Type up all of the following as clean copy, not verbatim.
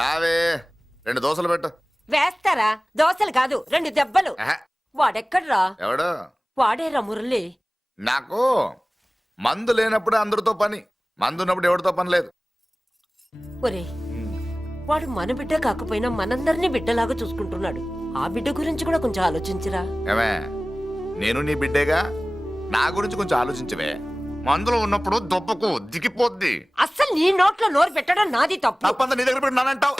రావే 2 దోశలు పెట్టు. వేస్తారా? దోశలు కాదు 2 దెబ్బలు. వాడెక్కడ్రా? ఎవడు? వాడేరా మురళి. నాకు మందు లేనప్పుడు అందరితో పని, మందు ఉన్నప్పుడు ఎవరితో పని లేదు. ఒరే, వాడు మన బిడ్డ కాకపోయినా మనందరినీ బిడ్డలాగా చూసుకుంటున్నాడు. ఆ బిడ్డ గురించి కూడా కొంచెం ఆలోచించరా. ఏమే, నేను నీ బిడ్డేగా, నా గురించి కొంచెం ఆలోచించవే. మందులో ఉన్నప్పుడు దొప్పకు దిగిపోద్ది. అస్సలు నీ నోట్లో నోరు పెట్టడం నాది తప్పు. తప్పంతా నీ దగ్గర పెట్టినానంటావు.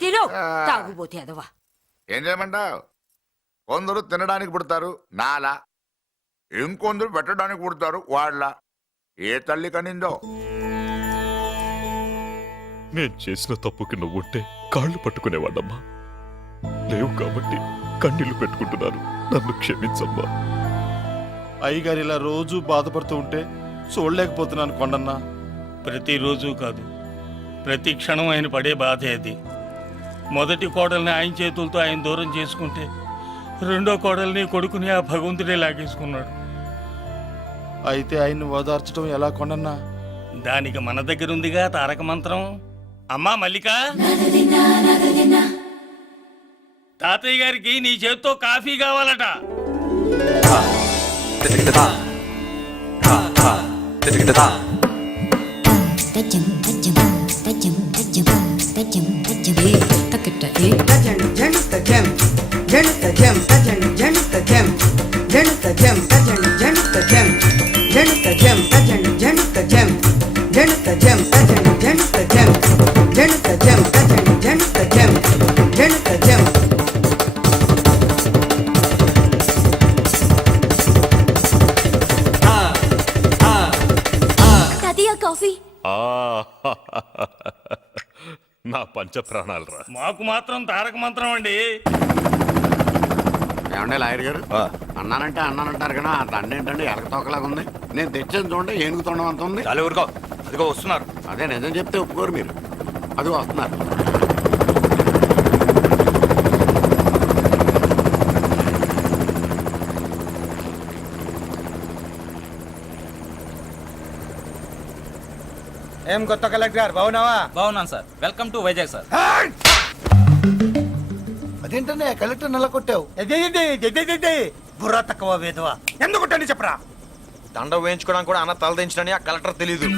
తిను, తాగుబోతే అదవా. ఏం చేయమంటావు? కొందరు తినడానికి పుడతారు నాలా, ఇంకొందరు పెట్టడానికి పుడతారు వాళ్ళ. ఏ తల్లి కనిందో. నేను చేసిన తప్పుకి నువ్వుంటే కాళ్ళు పట్టుకునేవాడమ్మా. లేవు కాబట్టి కన్నీళ్లు పెట్టుకుంటున్నాను. నన్ను క్షమించమ్మా. అయ్యగారు ఇలా రోజు బాధపడుతూ ఉంటే చూడలేకపోతున్నాను కొండన్న. ప్రతిరోజు కాదు, ప్రతి క్షణం ఆయన పడే బాధే అది. మొదటి కోడల్ని ఆయన చేతులతో ఆయన దూరం చేసుకుంటే రెండో కోడల్ని కొడుకుని ఆ భగవంతుడే లాగేసుకున్నాడు. అయితే ఆయన్ని ఓదార్చడం ఎలా కొండన్న? దానికి మన దగ్గర ఉందిగా తారక మంత్రం. అమ్మా మల్లిక, తాతయ్య గారికి నీ చేత్తో కాఫీ కావాలట. నా పంచ ప్రాణాలు రా. మాకు మాత్రం తారక మంత్రం అండి. ఏమండే లాయర్ గారు, అన్నానంటారు కదా, ఆ దండ ఏంటంటే ఎలకతోకలాగా ఉంది. నేను తెచ్చేది చూడండి, ఏనుగు తొండం అంత ఉంది. చాలా ఊరుకో, అదిగో వస్తున్నారు. అదే నిజం చెప్తే ఒప్పుకోరు మీరు. అది వస్తున్నారు. ఏం కొత్త కలెక్టర్ బాగున్నావా? బాగున్నాను sir. Welcome to Vizag sir. అదేంటనే కలెక్టర్ నెల కొట్టావు? బుర్ర తక్కువ వేదవా, ఎందుకు కొట్టండి చెప్పరా. దండ వేయించుకోవడానికి కూడా అన్న తలదించడని ఆ కలెక్టర్ తెలీదు.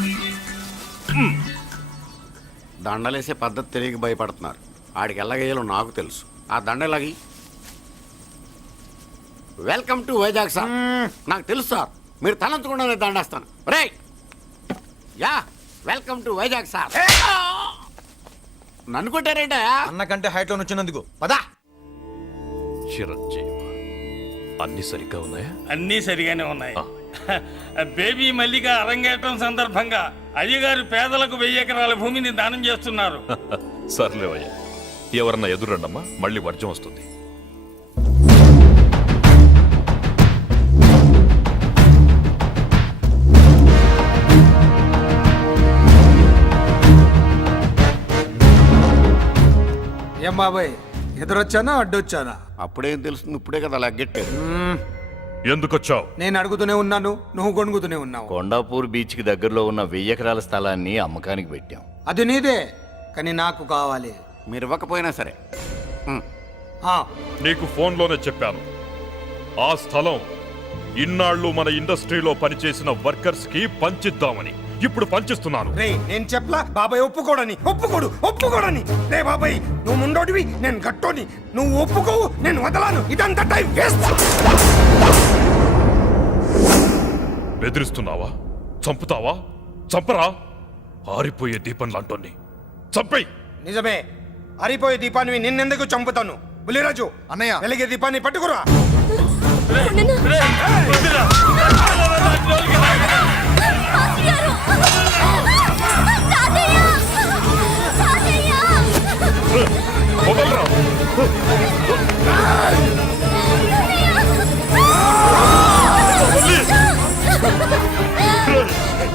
దండలేసే పద్ధతి తెలియక భయపడుతున్నారు. ఆడికి ఎలాగేయాలో నాకు తెలుసు. ఆ దండ ఎలాగి. Welcome to Vizag sir. నాకు తెలుసు సార్, మీరు తలంచకుండానే దండేస్తాను. రే యా, వెల్కమ్ టు వైజాగ్ సార్. నన్ను కొట్టారేంటా? అన్నకంటే హైట్ లో వచ్చినందుకు పదా. చిరంజీవి, అన్ని సరిగ్గా ఉన్నాయా? అన్నీ సరిగానే ఉన్నాయి. బేబీ మల్లిక అరంగేట్రం సందర్భంగా అయ్యగారు పేదలకు 1000 ఎకరాల భూమిని దానం చేస్తున్నారు. సర్లేవయ్యా, ఎవరన్నా ఎదురండమ్మా, మళ్ళీ వర్జం వస్తుంది. ఏం బాబాయ్, ఎదురొచ్చానా అడ్డొచ్చానా? అప్పుడేం తెలుస్తుంది, ఇప్పుడే కదా లగ్గెట్టారు. ఎందుకొచ్చావు? నేను అడుగుతూనే ఉన్నాను, నువ్వు గొణుగుతూనే ఉన్నావు. కొండాపూర్ బీచ్ కి దగ్గరలో ఉన్న 1000 ఎకరాల స్థలాన్ని అమ్మకానికి పెట్టాం. అది నీదే, కానీ నాకు కావాలి. మీరు ఇవ్వకపోయినా సరే. నీకు ఫోన్లోనే చెప్పాను. ఆ స్థలం ఇన్నాళ్ళు మన ఇండస్ట్రీలో పనిచేసిన వర్కర్స్ కి పంచిద్దామని. ఇప్పుడు పంచిస్తున్నాను. రే, నేను చెప్పలా బాబాయ్ ఒప్పుకోడని. రే బాబాయ్, నువ్వు ముండోడివి, నేను గట్టోని. నువ్వు ఒప్పుకోవు, నేను వదలాను. ఇదంతా టైం వేస్ట్. బెదిరిస్తున్నావా? చంపుతావా? చంపరా. ఆరిపోయే దీపం లాంటోని చంపేయ్. నిజమే, ఆరిపోయే దీపాన్ని నిన్నెందుకు చంపుతాను? బుల్లిరాజు అన్నయ్య, వెలిగే దీపాన్ని పట్టుకురా.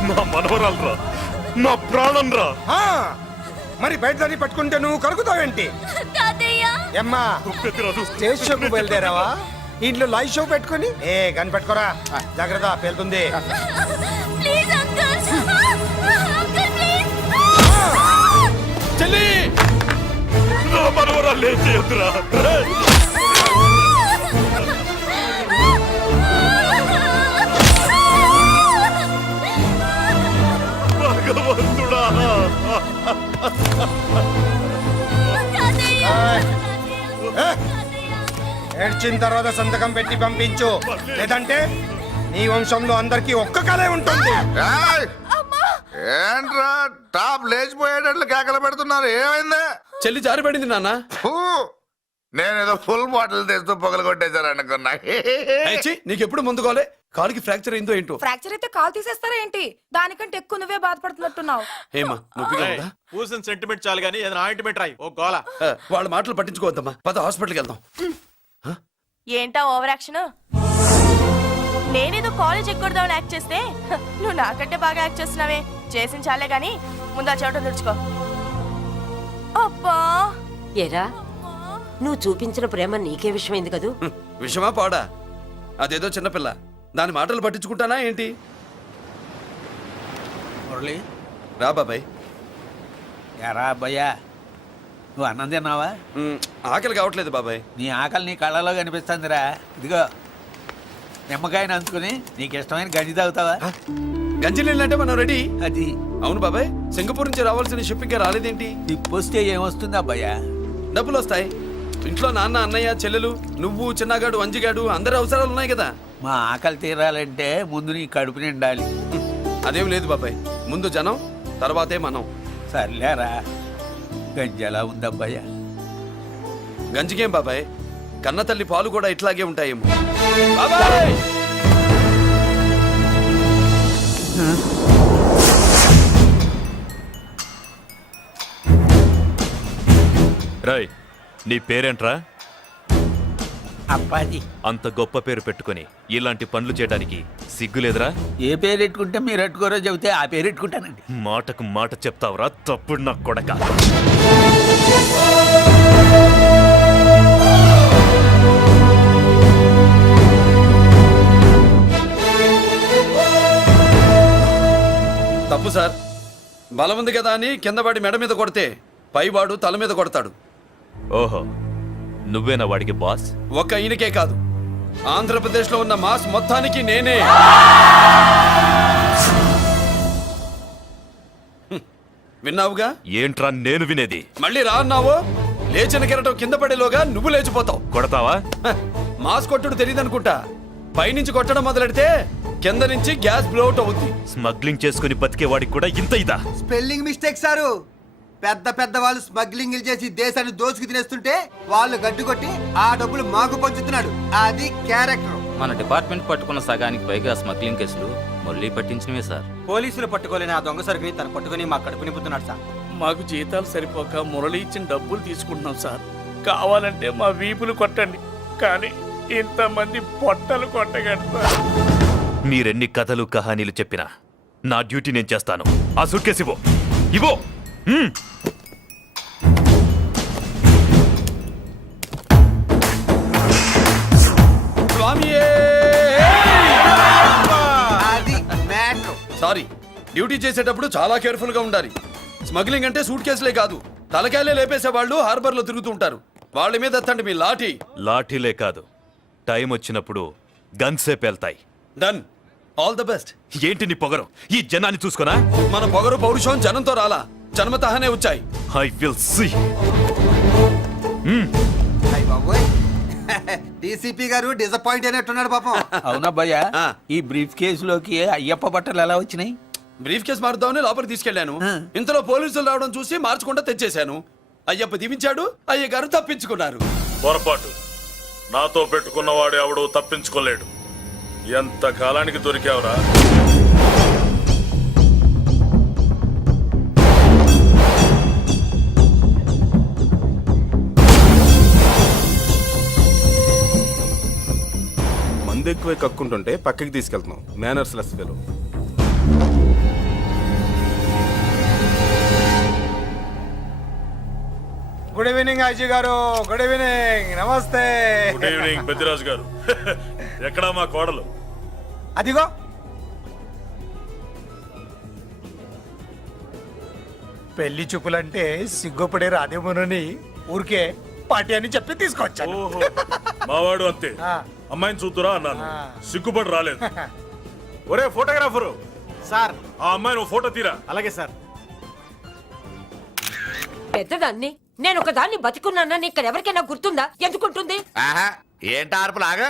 నా మనవరాలరా, నా ప్రాణం రా. మరి బయటదాన్ని పట్టుకుంటే నువ్వు కరుగుతావేంటి? అమ్మా, స్టేజ్ షోకు బయలుదేరావా? ఇంట్లో లైవ్ షో పెట్టుకుని గన్ పెట్టుకోరా, జాగ్రత్త పేలుతుంది. చెల్లి లేచేయొద్దురా. రేయ్! భగవంతుడా! ఏడ్చిన తర్వాత సంతకం పెట్టి పంపించు, లేదంటే నీ వంశంలో అందరికీ ఒక్క కలే ఉంటుంది. ఏయ్! ఏంట్రా టాప్ లేచిపోయేటట్లు కేకలు పెడుతున్నారు, ఏమైంది? చెల్లి జారిపడింది నాన్న. ఫూ! నేనేదో ఫుల్ బాటిల్ తెస్తూ పొగలు కొట్టేశారు అనుకున్నా. నీకెప్పుడు ముందుకోలే కాలుకి ఫ్రాక్చర్ అయిందో ఏంటో. ఫ్రాక్చర్ అయితే కాల్ తీసేస్తారా ఏంటి? దానికంటే ఎక్కువ నువ్వే బాధపడుతున్నట్టున్నావు. ఏమా నొప్పిగా ఉందా? పూసిన సెంటిమెంట్ చాలు కానీ ఏదైనా ఆయింట్మెంట్ రాయి. ఓ గోల. వాళ్ళ మాటలు పట్టించుకోవద్దమ్మా, పద హాస్పిటల్కి వెళ్దాం. ఏంటా ఓవర్ యాక్షన్? నేనేదో కాలేజ్ ఎక్కడదామని యాక్ట్ చేస్తే నువ్వు నాకంటే బాగా యాక్ట్ చేస్తున్నావే. చేసిన చాలే గాని ముందు ఆ చోట తుడుచుకో. అబ్బా ఏరా నువ్వు చూపించిన ప్రేమ నీకే విషయమైంది కదూ. విషమా పాడా? అదేదో చిన్నపిల్ల, దాని మాటలు పట్టించుకుంటానా ఏంటి? మురళి, రా బాబాయ్. ఎరా అబ్బాయ్యా, నువ్వు అన్నం తిన్నావా? ఆకలి కావట్లేదు బాబాయ్. నీ ఆకలి నీ కళ్ళలో కనిపిస్తుందిరా. ఇదిగో నిమ్మకాయని అంచుకుని నీకు ఇష్టమైన గంజి తాగుతావా? గంజి నీళ్ళంటే మనం రెడీ. అది అవును బాబాయ్, సింగపూర్ నుంచి రావాల్సిన షిప్పింగ్ రాలేదేంటి? తిప్పొస్తే ఏమొస్తుంది అబ్బాయ్యా? డబ్బులు వస్తాయి. ఇంట్లో నాన్న, అన్నయ్య, చెల్లెలు, నువ్వు, చిన్నగాడు, అంజిగాడు అందరి అవసరాలు ఉన్నాయి కదా. మా ఆకలి తీరాలంటే ముందు నీ కడుపు నిండాలి. అదేం లేదు బాబాయ్, ముందు జనం తర్వాతే మనం. సర్లేరా, గంజి ఎలా ఉంది అబ్బాయ్యా? గంజికేం బాబాయ్, కన్న తల్లి పాలు కూడా ఇట్లాగే ఉంటాయేమో. బాబాయ్ రాయ్, నీ పేరేంట్రా? అప్పాజీ. అంత గొప్ప పేరు పెట్టుకొని ఇలాంటి పనులు చేయడానికి సిగ్గులేదురా? ఏ పేరు పెట్టుకుంటే మీరు పెట్టుకోరో చెబితే ఆ పేరు పెట్టుకుంటానండి. మాటకు మాట చెప్తావురా తప్పుడు నా కొడక. తప్పు సార్. బలం ఉంది కదా అని కిందవాడి మెడ మీద కొడితే పైవాడు తల మీద కొడతాడు. ఓహో, నువ్వేనా వాడికి బాస్? ఒక్క ఈయనకే కాదు, ఆంధ్రప్రదేశ్ లో ఉన్న మాస్ మొత్తానికి నేనే. విన్నావుగా? ఏంట్రా నేను వినేది? మళ్ళీ రా అన్నావు, లేచిన కెరటం కింద పడేలోగా నువ్వు లేచిపోతావు. కొడతావా? మాస్ కొట్టుడు తెలియదనుకుంటా. పైనుంచి కొట్టడం మొదలెడితే కింద నుంచి గ్యాస్ బ్లౌట్ అవుద్ది. స్మగ్లింగ్ చేసుకుని బతికే వాడికి కూడా ఇంత ఇదా? Spelling mistake sir. పెద్ద పెద్ద వాళ్ళు స్మగ్లింగ్ చేసి దేశాన్ని దోచుకు తినేస్తుంటే వాళ్ళు గడ్డు కొట్టి ఆ డబ్బులు మాకు పంచుతున్నాడు. అది క్యారెక్టర్. మన డిపార్ట్మెంట్ పట్టుకున్న సగానికి పైగా స్మగ్లింగ్ కేసులు మురళి పట్టించినవే సార్. పోలీసులు పట్టుకోలేని ఆ దొంగ సరుకుని తను పట్టుకుని మా కడుపు నింపుతున్నాడు సార్. మాకు జీతాలు సరిపోక మురళి ఇచ్చిన డబ్బులు తీసుకుంటున్నాం సార్. కావాలంటే మా వీపులు కొట్టండి, కానీ ఇంతమంది పొట్టలు కొట్టగడతారు. మీరెన్ని కథలు కహానీలు చెప్పినా నా డ్యూటీ నేను చేస్తాను. ఆ సూట్ కేసు ఇవ్వు. ఇవ్వు. అది మ్యాటర్. సారీ, డ్యూటీ చేసేటప్పుడు చాలా కేర్ఫుల్ గా ఉండాలి. స్మగ్లింగ్ అంటే సూట్ కేసులే కాదు, తలకాయలే లేపేసే వాళ్ళు హార్బర్ లో తిరుగుతూ ఉంటారు. వాళ్ళ మీద ఎత్తండి మీ లాఠీ. లాఠీలే కాదు, టైం వచ్చినప్పుడు గన్సే పేల్తాయి. డన్. All the best. ఏంటి నీ పొగరు? ఈ జనాన్ని చూసుకోనా? మన పొగరు పౌరుషం జనంతో రాలా, జన్మతహనే వచ్చాయి. I will see. డీసీపీ గారు డిసప్పాయింట్ అయినట్టున్నాడు పాపం. అవునబ్బాయ్యా, ఈ బ్రీఫ్ కేసులోకి అయ్యప్ప బట్టలు ఎలా వచ్చినాయి? బ్రీఫ్ కేసు మారుద్దామని లోపలికి తీసుకెళ్లాను. ఇంతలో పోలీసులు రావడం చూసి మార్చకుండా తెచ్చేశాను. అయ్యప్ప దీవించాడు, అయ్య గారు తప్పించుకున్నారు. పొరపాటు. నాతో పెట్టుకున్నవాడు ఎవడో తప్పించుకోలేడు. ఎంత కాలానికి దొరికావురా? మందు ఎక్కువ కక్కుంటుంటే పక్కకి తీసుకెళ్తున్నాం. Manners less fellow. Good evening Ajay garu. Good evening. నమస్తే. Good evening Peddiraju garu. ఎక్కడా మా కోడలు? అదిగో. పెళ్లి చూపులంటే సిగ్గుపడే రాదేమోనని ఊరికే పార్టీ అని చెప్పి తీసుకొచ్చాను. ఓహో మావాడు అంతే. అమ్మాయిని చూద్దురా అన్నాను, సిగ్గుపడి రాలేదు. ఒరే ఫోటోగ్రాఫరు, సార్ ఆ అమ్మాయిని ఓ ఫోటో తీరా. అలాగే సార్. పెద్దదాన్ని నేను ఒక దాన్ని బతికున్నానని ఇక్కడ ఎవరికైనా గుర్తుందా? ఎందుకుంటుంది? ఆహా ఏంటి ఆర్పులాగా?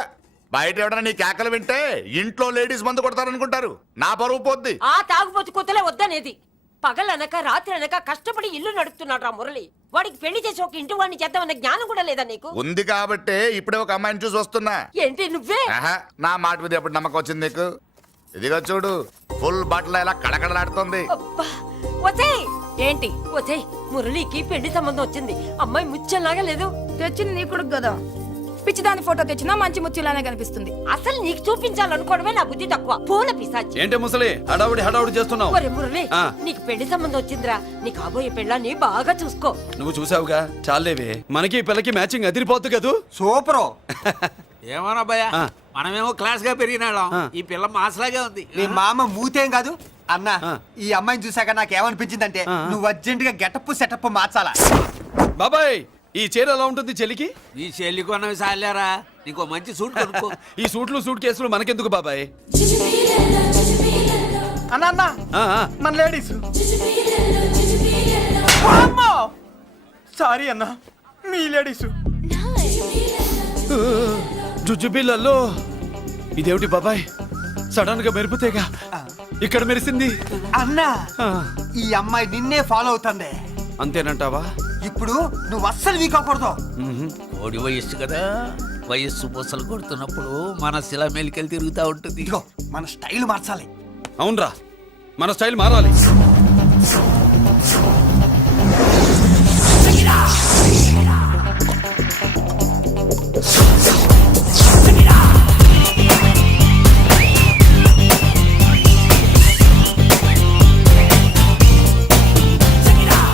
బయట ఎవడన్నా నీ కేకలు వింటే ఇంట్లో లేడీస్ మందు కొడతారనుకుంటారు. నా పరువు పోద్ది. ఆ తాగుబోతు కొత్తలే వద్దనేది. పగలనక రాత్రి అనక కష్టపడి ఇల్లు నడుపుతున్నాడు రా మురళి. వాడికి పెళ్లి చేసి ఒక ఇంటి వాడిని చేద్దామన్న జ్ఞానం కూడా లేదా నీకు? ఉంది కాబట్టే ఇప్పుడే ఒక అమ్మాయిని చూసి వస్తున్నా. ఏంటి నువ్వే? ఆహా నా మాట మీద ఎప్పుడు నమ్మకం వచ్చింది నీకు? ఇదిగో చూడు, ఫుల్ బట్టలు ఇలా కడకడలాడుతుంది. అబ్బా, వచ్చేయ్. ఏంటి వచ్చేయ్, మురళికి పెళ్లి సంబంధం వచ్చింది. అమ్మాయి ముచ్చల్లాగా లేదు. తెచ్చింది నీ కొడుకు కదా, పిచ్చిదాని ఫోటో తెచ్చినా మంచి ముచ్చిలానే కనిపిస్తుంది. అసలు నీకు చూపించాలనుకోవడమే నా బుద్ధి తక్కువ. పూల పిశాచి. ఏంటి ముసలి హడావుడి చేస్తున్నావు? ఒరే మురళి, ఆ. నీకు పెళ్లి సంబంధం వచ్చిందిరా. నీ కాబోయే పెళ్ళాన్ని బాగా చూసుకో. నువ్వు చూసావుగా, చాలేవే. మనకి ఈ పిల్లకి మ్యాచింగ్ అదిరిపోద్దు కదూ. సూపరు. ఏమన్నా భయ, ఆ. మనమేమో క్లాస్ గా పెరిగిన వాళ్ళం. ఆ. ఈ పిల్ల మాసలాగే ఉంది. నీ మామ మూతేం కాదు అన్న. ఆ. ఈ అమ్మాయిని చూసాక నాకేమనిపించిందంటే ఆ. నువ్వు అర్జెంట్ గా గెటప్ సెటప్ మార్చాలా. బాబాయ్, ఈ చీర ఎలా ఉంటుంది చెలికి? ఈ చెల్లి కొన్నవి సాలేరా, నీకు మంచి సూట్ కొనుక్కో. ఈ సూట్లు సూట్ కేసులు మనకెందుకు బాబాయ్? అన్న అన్న ఆ, ఆ. మన లేడీస్. సారీ అన్న, మీ లేడీస్. జుజుబిళ్ళల్లో ఇదేమిటి బాబాయ్, సడన్ గా మెరుపుతేగా ఇక్కడ మెరిసింది. అన్న ఆ, ఈ అమ్మాయి నిన్నే ఫాలో అవుతుంది. అంతేనంటావా? ఇప్పుడు నువ్వు అస్సలు వీక్ అవ్వకూడదు. కోడి వయస్సు కదా, వయస్సు పూసలు కొడుతున్నప్పుడు మన శిల మెలికలు తిరుగుతూ ఉంటుంది. ఇదిగో మన స్టైల్ మార్చాలి. అవునరా, మన స్టైల్ మారాలి.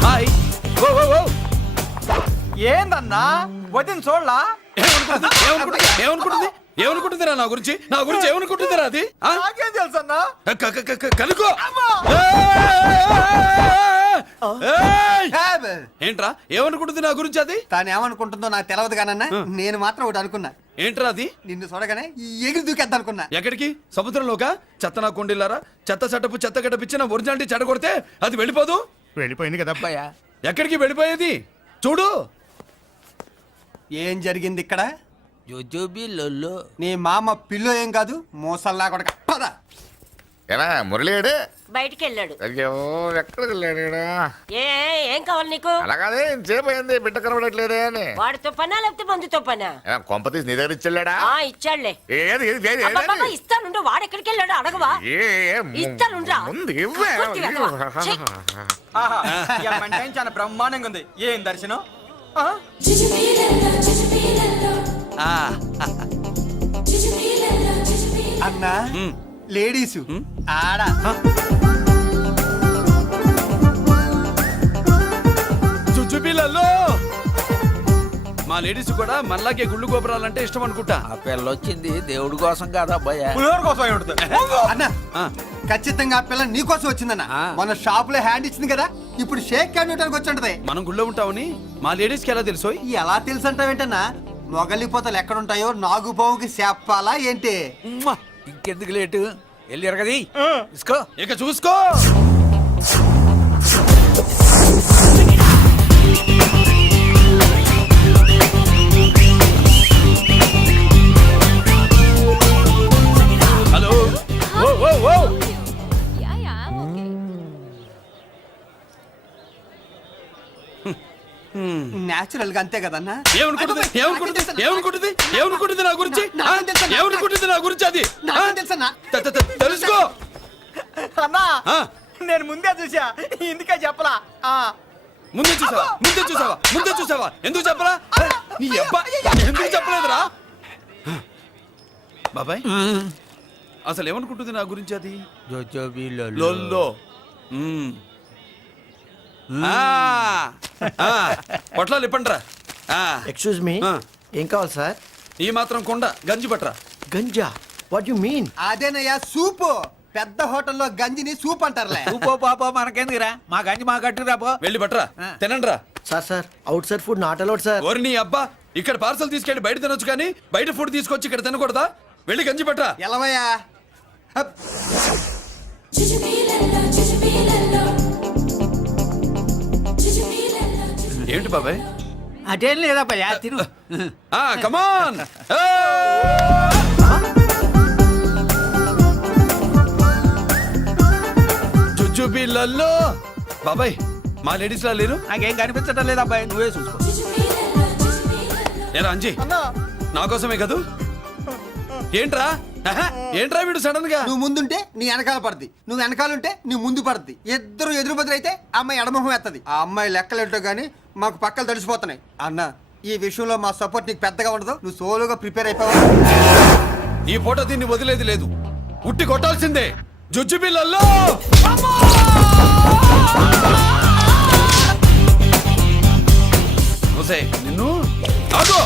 హాయ్. ఓ, ఓ, ఓ. ఏందన్నా వదిన చూడలా? ఏమనుకుంటుందిరా నా గురించి? నా గురించి ఏమనుకుంటుందిరా అది? ఆ? నాకేం తెలుసు అన్నా. కనుకో. ఏయ్! ఏంట్రా ఏమనుకుంటుంది నా గురించి అది? తాను ఏమనుకుంటుందో నాకు తెలియదు కానన్నా, నేను మాత్రం ఒకటి అనుకున్నా. ఏంట్రా అది? నిన్ను చూడగానే ఎగిరి దూకేద్దాం అనుకున్నా. ఎక్కడికి? సముద్రంలోకా? చెత్త నా కొండిల్లారా, చెత్త సెటపు చెత్త గడపిచ్చిన ఒరిజినాలిటీ చెడగొడితే అది వెళ్ళిపోదు. వెళ్ళిపోయింది కదా అబ్బాయా. ఎక్కడికి వెళ్ళిపోయేది? చూడు ఏం జరిగింది ఇక్కడ. జోజోబిళ్ళల్లో నీ మామ పిల్లో ఏం కాదు, మోసల్లా కొడక. పద. ఏనా మురళీడు? బయటికి వెళ్ళాడు. అయ్యో ఎక్కడికి వెళ్ళాడు ఈడ? ఏం కావాలి నీకు? అలాగే ఇంతసేపు అయింది బిడ్డ కనబడట్లేదే అని. వాడితో పనా లేకపోతే మందుతో పనా? కొంప తీసి నీ దగ్గర ఇచ్చాడా? ఆ ఇచ్చాడులే. ఏది ఏది, ఏది, ఏది? అబ్బబ్బబ్బ, ఇస్తానుండు. వాడు ఎక్కడికి వెళ్ళాడు అడగవా? ఇస్తానుండ్రా. ముందు ఇవ్వే. కొట్టి వెధవా. ఛీ. చాలా బ్రహ్మాండంగా ఉంది. ఏం దర్శనం. అన్నా లేడీసు ఆడ. చుచ్చుపిల్లల్లో మా లేడీస్ కూడా మనలాగే గుళ్ళు గోపురాలంటే ఇష్టం అనుకుంటా. ఆ పిల్ల వచ్చింది దేవుడి కోసం కాదు అబ్బాయ, పులిహోర కోసం. అన్న ఆ. ఖచ్చితంగా ఆ పిల్ల నీ కోసం వచ్చిందన్న. మన షాప్ లో హ్యాండ్ ఇచ్చింది కదా, ఇప్పుడు షేక్ హ్యాండ్ ఇవ్వడానికి వచ్చి ఉంటది. మనం గుళ్ళో ఉంటామని మా లేడీస్ కి ఎలా తెలుసు? ఎలా తెలుసు అంటావేంటన్నా? మొగలిపోతలు ఎక్కడుంటాయో నాగుబావుకి చెప్పాలా ఏంటి? ఇంకెందుకు లేటు, వెళ్ళారు కదా తీసుకో. ఇక చూసుకో. హలో. ఓ, ఓ, ఓ. నేచురల్ గా అంతే కదన్నా. ఏమనుకుంటుంది నా గురించి? ఏమనుకుంటుంది నా గురించి అది? తెలుసన్నా. తెలుసుకో. అన్నా ఆ, నేను ముందే చూసా, ఇందుకే చెప్పలా. ముందే చూసావా? ఎందుకు చెప్పరా? నీ అబ్బా ఎందుకు చెప్పలేదురా? బాబాయ్, అసలు ఏమనుకుంటుంది నా గురించి అది? లొల్లో. పొట్లాలు ఇప్పండిరా. ఎక్స్క్యూజ్ మీ, ఏం కావాలి సార్? ఈ మాత్రం కొండ గంజి పట్రా. గంజా? What you mean? అదేనయ్యా సూపు. పెద్ద హోటల్లో గంజిని సూప్ అంటారులే. ఊపో పాపో మనకెందుకురా, మా గంజి మా కట్టురా పో. వెళ్ళి పట్రా, తినండిరా. Sir outside food not allowed sir. ఓరి నీ అబ్బా, ఇక్కడ పార్సల్ తీసుకెళ్లి బయట తినొచ్చు కానీ బయట ఫుడ్ తీసుకొచ్చి ఇక్కడ తినకూడదా? వెళ్ళి గంజి పట్టరా. ఎలవయ్యా. ఏంటి బాబాయ్? అదేం లేదబ్బా తిను. కమాన్. జుజుబిళ్ళల్లో బాబాయ్ మా లేడీస్ లా లేరు. నాకేం కనిపించడం లేదబ్బాయి, నువ్వే చూసుకో. ఏరా అంజీ, నా కోసమే కదూ? ఏంట్రా ఏంట్రా వీడు సడన్ గా? నువ్వు ముందుంటే నీ వెనకాల పడుద్ది, నువ్వు వెనకాలంటే నీ ముందు పడుద్ది. ఇద్దరు ఎదురు బదులు అయితే అమ్మాయి ఎడమొహం ఎత్తది. ఆ అమ్మాయి లెక్కలేంటో గానీ మాకు పక్కలు తడిసిపోతున్నాయి. అన్న, ఈ విషయంలో మా సపోర్ట్ నీకు పెద్దగా ఉండదు. నువ్వు సోలోగా ప్రిపేర్ అయిపోవాలి. ఈ పూట దీన్ని వదిలేది లేదు, ఉట్టి కొట్టాల్సిందే. జుజుబిళ్ళల్లో నిన్ను ఆగు.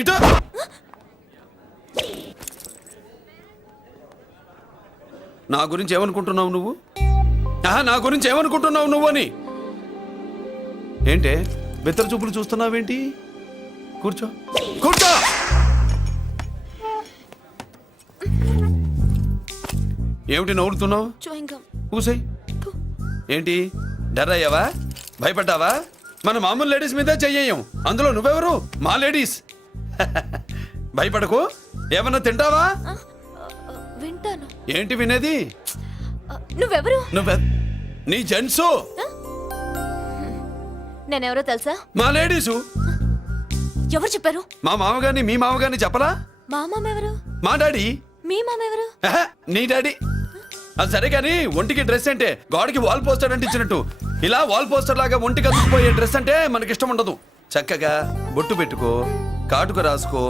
ఇటు నా గురించి ఏమనుకుంటున్నావు నువ్వు? నా గురించి ఏమనుకుంటున్నావు నువ్వు అని. ఏంటే బెత్తర చూపులు చూస్తున్నావేంటి? కూర్చో కూర్చో. ఏమిటి నవ్వుతున్నావు? కూసై. ఏంటి డర్ అయ్యావా? భయపడ్డావా? మన మామూలు లేడీస్ మీద చెయ్యం, అందులో నువ్వెవరు? మా లేడీస్. భయపడకు. ఏమన్నా తింటావా? వింటాను. ఏంటి వినేది? నువ్వెవరు? నీ జెంట్సు. నేనెవరో తెలుసా? మా లేడీసు. ఎవరు చెప్పారు? మా మామగారిని మీ మామగారిని చెప్పలా? మా మామ ఎవరు? మా డాడీ. మీ మామ ఎవరు? నీ డాడీ. అది సరే కానీ ఒంటికి డ్రెస్ అంటే గోడకి వాల్ పోస్టర్ అంటే ఇచ్చినట్టు ఇలా వాల్ పోస్టర్ లాగా ఒంటికి అందుకుపోయే డ్రెస్ అంటే మనకి ఇష్టం ఉండదు. చక్కగా బొట్టు పెట్టుకో, కాటుక రాసుకో,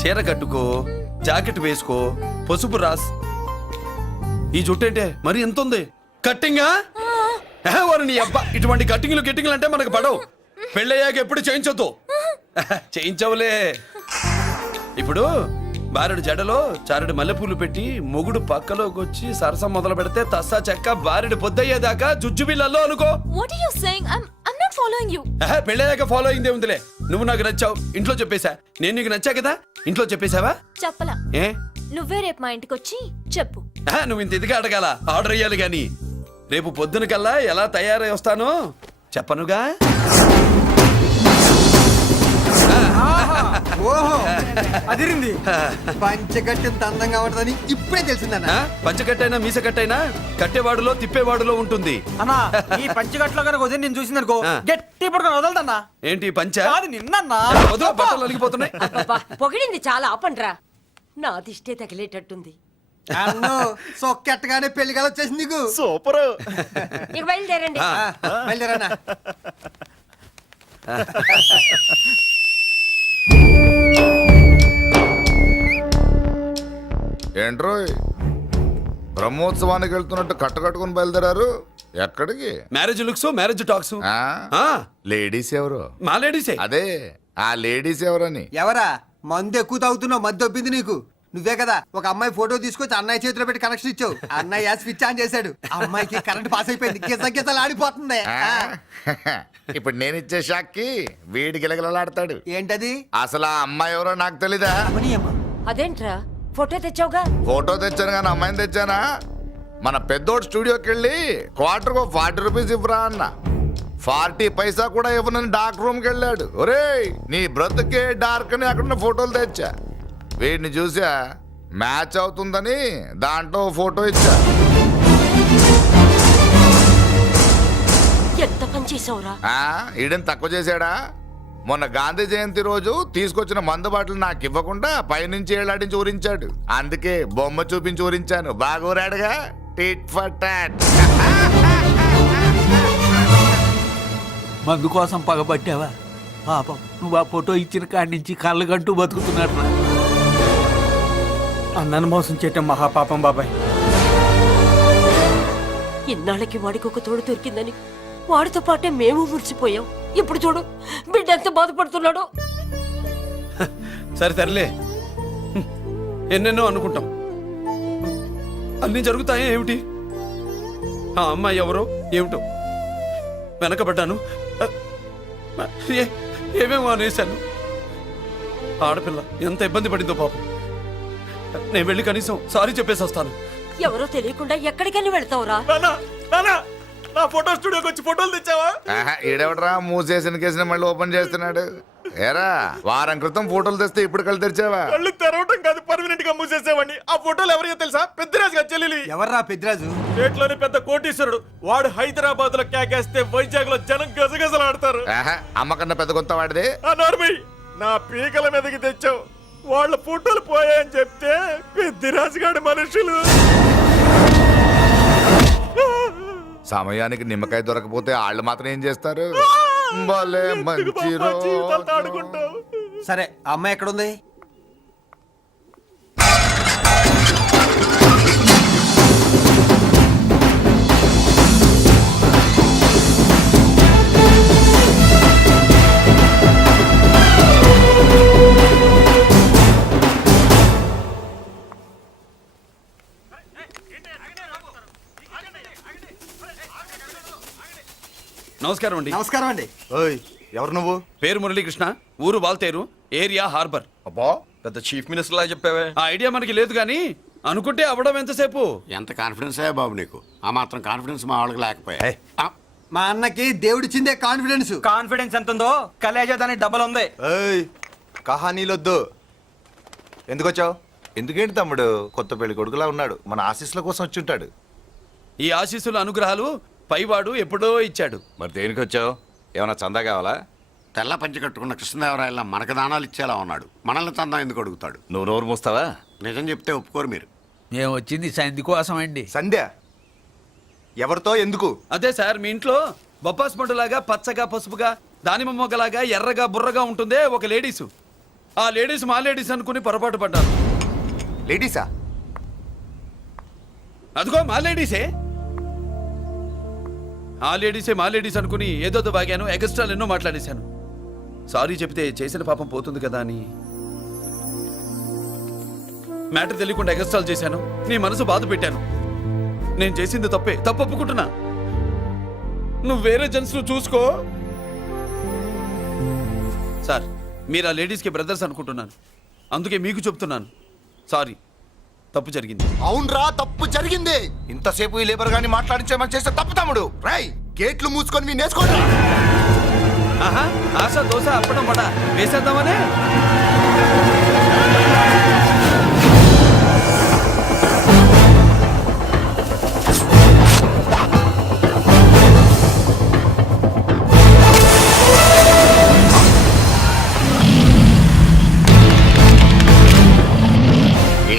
చీర కట్టుకో, జాకెట్ వేసుకో, పసుపు రాస్. ఈ జుట్టు అంటే మరి ఎంత ఉంది? కట్టింగా? వారు నీ అబ్బా, ఇటువంటి కట్టింగ్లు గిట్టింగ్లు అంటే మనకు పడవు. పెళ్ళయ్యాక ఎప్పుడు చేయించొద్దు. చేయించవులే. ఇప్పుడు బారెడు జడలో చారెడు మల్లెపూలు పెట్టి మొగుడు పక్కలోకి వచ్చి సరసం మొదలు పెడితే తస్సా చెక్క బారెడు పొద్దయ్యేదాకా జుజుబిళ్ళల్లో అనుకో. What are you saying? I'm not following you. పెళ్ళయ్యాక ఫాలో అయిందే ఉందిలే. నువ్వు నాకు నచ్చావు, ఇంట్లో చెప్పేశా. నేను నీకు నచ్చా కదా, ఇంట్లో చెప్పేశావా? చెప్పలా. ఏ నువ్వే రేపు మా ఇంటికి వచ్చి చెప్పు. నువ్వు ఇంత ఇదిగా అడగాల, ఆర్డర్ అయ్యాలి గాని. రేపు పొద్దున కల్లా ఎలా తయారై వస్తానో చెప్పనుగా. ఓహో, అదిరింది. పంచగట్టెంత అందంగా ఉంటుందని ఇప్పుడే తెలిసిందన్న. పంచకట్టైనా మీసకట్టైనా కట్టేవాడులో తిప్పేవాడులో ఉంటుంది. అన్నా ఈ పంచగట్లో కనుక వదిలి నేను చూసిందనుకో గట్టి పడుకొని వదలదన్నా. ఏంటి పంచ? కాదు నిన్నన్నా. వదిలే, బట్టలు అలిగిపోతున్నాయి. అబ్బబ్బా, పొగిడింది చాలా ఆపండ్రా. నా దిష్టే తగిలేటట్టుంది. అన్ను సొక్కెట్టగానే పెళ్లి కల వచ్చేసింది నీకు. సూపర్. ఇక బయలుదేరండి. బయలుదేరన్నా. ఏంట్రోయ్, బ్రహ్మోత్సవానికి వెళ్తున్నట్టు కట్టుకుని బయలుదేరారు? ఎక్కడికి? Marriage looks, marriage talks. Ladies ఎవరు? మా లేడీసే. అదే ఆ లేడీస్ ఎవరని. ఎవరా? మందు ఎక్కువ తాగుతున్నావు, మధ్య ఒప్పింది నీకు. నువ్వే కదా ఒక అమ్మాయి ఫోటో తీసుకొచ్చి అన్నయ్య చేతిలో పెట్టి కనెక్షన్ ఇచ్చావు. అన్నయ్య స్విచ్ ఆన్ చేశాడు, అమ్మాయికి కరెంట్ పాస్ అయిపోయింది. గిజగిజలు ఆడిపోతుంది. ఇప్పుడు నేను ఇచ్చే షాక్కి వీడి గిలగిలలాడతాడు. ఏంటది? అసలు ఆ అమ్మాయి ఎవరో నాకు తెలీదా? అదేంట్రా, ఫోటో తెచ్చావుగా? ఫోటో తెచ్చాను కానీ అమ్మాయిని తెచ్చానా? మన పెద్దోడు స్టూడియోకి వెళ్ళి క్వార్టర్కు 40 రూపీస్ ఇవ్వరా అన్న. 40 పైసా కూడా ఇవ్వనని డార్క్ రూమ్కి వెళ్ళాడు. ఒరేయ్, నీ బ్రతుకే డార్క్ అని అక్కడ ఫోటోలు తెచ్చా. వీడిని చూసా మ్యాచ్ అవుతుందని దాంట్లో ఫోటో ఇచ్చా. ఎంత పని చేసావురా? ఈడని తక్కువ చేశాడా? మొన్న గాంధీ జయంతి రోజు తీసుకొచ్చిన మందు బాటలు నాకు ఇవ్వకుండా పైనుంచి ఏళ్ళాడించి ఊరించాడు. అందుకే బొమ్మ చూపించి ఊరించాను. బాగా ఊరాడుగా. Tit for tat. మందు కోసం పగబట్టావా? పాపం నువ్వు ఆ ఫోటో ఇచ్చిన కాడి నుంచి కళ్ళు గంటూ బతుకుతున్నాడు. అన్నను మోసం చేయటం మహాపాపం బాబాయ్. ఇన్నాళ్ళకి వాడికి ఒక తోడు దొరికిందని వాడితో పాటే మేము మురిసిపోయాం. ఇప్పుడు చూడు బిడ్డ ఎంత బాధపడుతున్నాడో. సరే తరలే, ఎన్నెన్నో అనుకుంటాం, అన్నీ జరుగుతాయా ఏమిటి? ఆ అమ్మాయి ఎవరో ఏమిటో. వెనకబడ్డాను. ఏమేమో అనేశాను. ఆడపిల్ల ఎంత ఇబ్బంది పడిందో పాపం. నేను వెళ్ళి కనీసం సారీ చెప్పేసి వస్తాను. ఎవరో తెలియకుండా ఎక్కడికని వెళ్తావురా? నా ఫోటో స్టూడియోకి వచ్చి ఫోటోలు తెచ్చావా? ఈడెవడరా మూసేసిన కేసుని మళ్ళీ ఓపెన్ చేస్తున్నాడు? ఏరా వారం క్రితం ఫోటోలు తెస్తే ఇప్పుడు కళ్ళు తెరిచావా? కళ్ళు తెరవటం కాదు, పర్మనెంట్ గా మూసేసేవాడిని. ఆ ఫోటోలు ఎవరికో తెలుసా? పెద్దరాజు గారి చెల్లెలి. ఎవర్రా పెద్దిరాజు? స్టేట్లోని పెద్ద కోటీశ్వరుడు. వాడు హైదరాబాద్ లో కేకేస్తే వైజాగ్ లో జనం గజగజలాడతారు. అమ్మకన్నా పెద్ద కొత్త వాడిది. ఆ నార్మల్ నా పీకల మీదకి తెచ్చావు. వాళ్ళ ఫోటోలు పోయాయని చెప్తే పెద్దిరాజు గారి మనుషులు. సమయానికి నిమ్మకాయ దొరకపోతే వాళ్ళు మాత్రం ఏం చేస్తారు? భలే మంచి జీవితాలతో ఆడుకుంటావు. సరే ఆ అమ్మాయి ఎక్కడుంది? నమస్కారం అండి. నమస్కారం అండి. ఓయ్ ఎవరు నువ్వు? పేరు మురళీకృష్ణ, ఊరు వాల్తేరు, ఏరియా హార్బర్. అబ్బా పెద్ద చీఫ్ మినిస్టర్ లా చెప్పావే. ఆ ఐడియా మనకి లేదు కానీ అనుకుంటే అవ్వడం ఎంతసేపు. ఎంత కాన్ఫిడెన్స్ అయ్యా బాబు నీకు? ఆ మాత్రం కాన్ఫిడెన్స్ మా వాళ్ళకి లేకపోయా. మా అన్నకి దేవుడిచ్చిందే కాన్ఫిడెన్స్. కాన్ఫిడెన్స్ ఎంత ఉందో కలేజా దానికి డబల్ ఉంది. ఏయ్ కహానీలొద్దు. ఎందుకు వచ్చావు? ఎందుకేంటి తమ్ముడు? కొత్త పెళ్లి కొడుకులా ఉన్నాడు. మన ఆశీస్సుల కోసం వచ్చి ఉంటాడు. ఈ ఆశీస్సుల అనుగ్రహాలు పైవాడు ఎప్పుడో ఇచ్చాడు. మరి దేనికి వచ్చావు? ఏమైనా చందా కావాలా? తెల్ల పంచి కట్టుకున్న కృష్ణదేవరాయల మనకు దానాలు ఇచ్చేలా ఉన్నాడు. మనల్ని చందా ఎందుకు అడుగుతాడు? నువ్వు నోరు మూస్తావా? నిజం చెప్తే ఒప్పుకోరు మీరు. మేము వచ్చింది సంధి కోసం అండి. సంధ్య ఎవరితో ఎందుకు? అదే సార్, మీ ఇంట్లో బొప్పాస్ పండులాగా పచ్చగా పసుపుగా దానిమ్మ మొగ్గలాగా ఎర్రగా బుర్రగా ఉంటుందే ఒక లేడీసు. ఆ లేడీస్ మా లేడీస్ అనుకుని పొరపాటు పడ్డాను. లేడీసా? అదిగో మా లేడీసే. ఆ లేడీసే మా లేడీస్ అనుకుని ఏదో బాగాను, ఎగస్ట్రాలు ఎన్నో మాట్లాడేశాను. సారీ చెప్తే చేసిన పాపం పోతుంది కదా అని మ్యాటర్ తెలియకుండా ఎగస్ట్రాలు చేశాను. నీ మనసు బాధ పెట్టాను. నేను చేసింది తప్పే, తప్పు ఒప్పుకుంటున్నా. నువ్వు వేరే జెంట్స్ చూసుకో. సార్, మీరు ఆ లేడీస్కి బ్రదర్స్ అనుకుంటున్నాను, అందుకే మీకు చెప్తున్నాను. సారీ, తప్పు జరిగింది. అవునరా, తప్పు జరిగింది. ఇంతసేపు ఈ లేబర్ గాని మాట్లాడించేమని చేస్తే తప్పు తమ్ముడు. రై గేట్లు మూసుకొని మీ నేర్చుకోండి. ఆహా, ఆశ దోశ అప్పడం పడ వేసేద్దామనే.